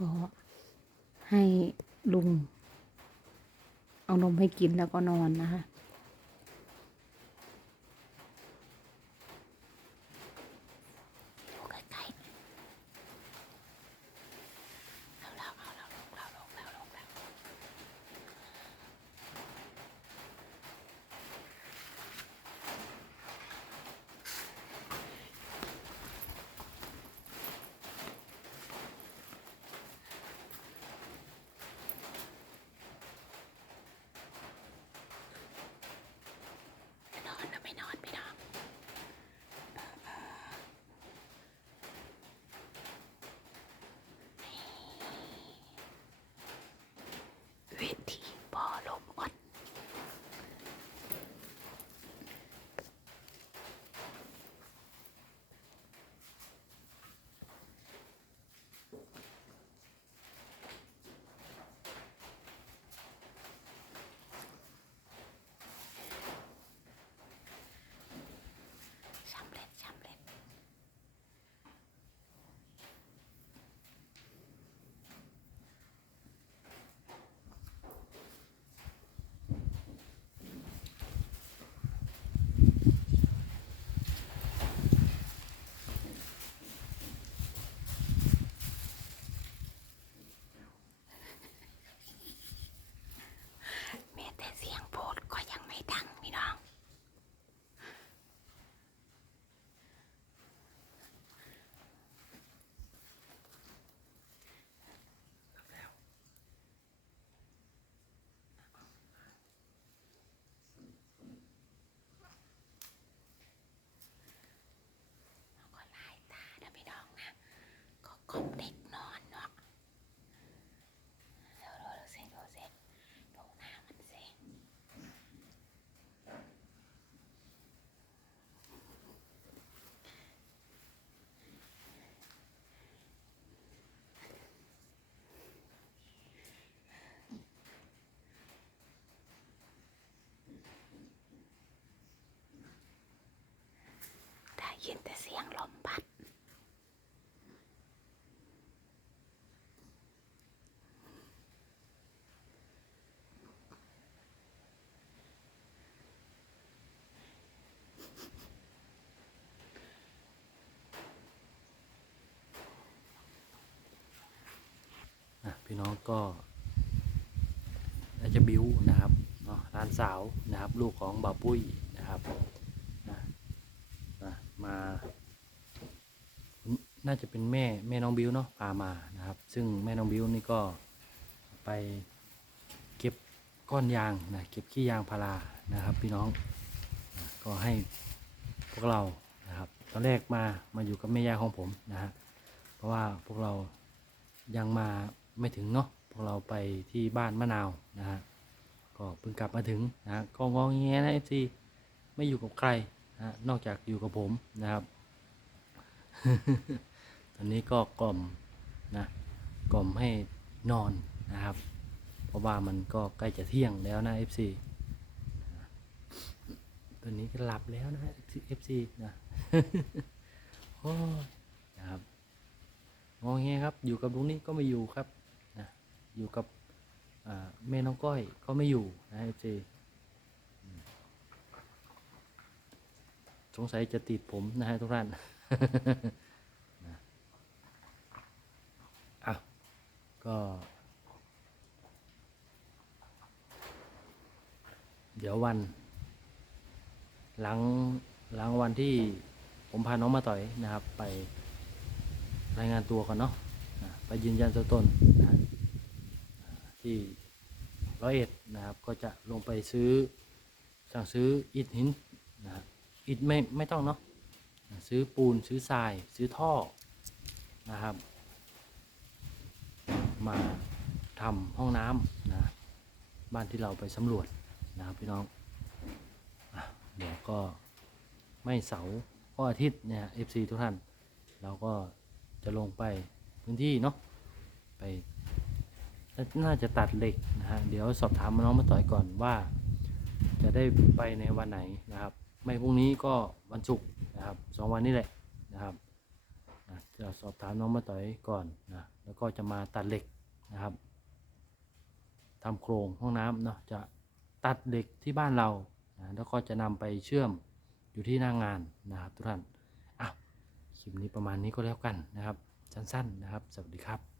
ก็ให้ลุง เอานมให้กินแล้วก็นอนนะคะ น้องก็อาจจะบิวนะครับเนาะร้านสาวนะครับ ลูกของบ่าวปุ้ยนะครับนะนะมาน่าจะเป็นแม่แม่น้องบิวเนาะพามานะครับ ซึ่งแม่น้องบิวนี่ก็ไปเก็บก้อนยางนะเก็บขี้ยางพารานะครับ พี่น้องนะก็ให้พวกเรานะครับตอนแรกมามาอยู่กับแม่ยายของผมนะฮะเพราะว่าพวกเรายังมา ไม่ถึงเนาะพวกเราไปที่บ้านมะนาวนะฮะก็เพิ่งกลับมาถึงนะฮะก็งองแงนะเอฟซีไม่อยู่กับใครนะฮะนอกจากอยู่กับผมนะครับ ตอนนี้ก็กล่อมนะกล่อมให้นอนนะครับ เพราะว่ามันก็ใกล้จะเที่ยงแล้วนะ FC ตอนนี้ก็หลับแล้วนะ FC นะโอ้นะครับงอแงครับ อยู่กับลุงนี่ก็ไม่อยู่ครับ อยู่กับแม่น้องก้อยก็ไม่อยู่นะเอฟซีสงสัยจะติดผมนะฮะทุกท่านนะอะก็ เดี๋ยววัน หลังหลังวันที่ผมพาน้องมาต่อยนะครับ ไปรายงานตัวก่อนเนาะไปยืนยันตัวตนนะ ที่ร้อยเอ็ดนะครับ ก็จะลงไปซื้อสั่งซื้ออิฐหินนะครับอิฐไม่ไม่ต้องเนาะซื้อปูนซื้อทรายซื้อท่อนะครับ มาทำห้องน้ำนะบ้านที่เราไปสำรวจนะครับพี่น้องเดี๋ยวก็ไม่เสาร์ก็อาทิตย์เนี่ย FC ทุกท่าน เราก็จะลงไปพื้นที่เนาะไป น่าจะตัดเหล็กนะฮะเดี๋ยวสอบถามน้องมาต่อยก่อนว่า จะได้ไปในวันไหนนะครับ ไม่พรุ่งนี้ก็วันศุกร์นะครับสองวันนี้แหละนะครับจะสอบถามน้องมาต่อยก่อนนะแล้วก็จะมาตัดเหล็กนะครับทำโครงห้องน้ำเนาะจะตัดเหล็กที่บ้านเรานะแล้วก็จะนำไปเชื่อมอยู่ที่หน้างานนะครับทุกท่านอะคลิปนี้ประมาณนี้ก็แล้วกันนะครับสั้นๆนะครับ สวัสดีครับ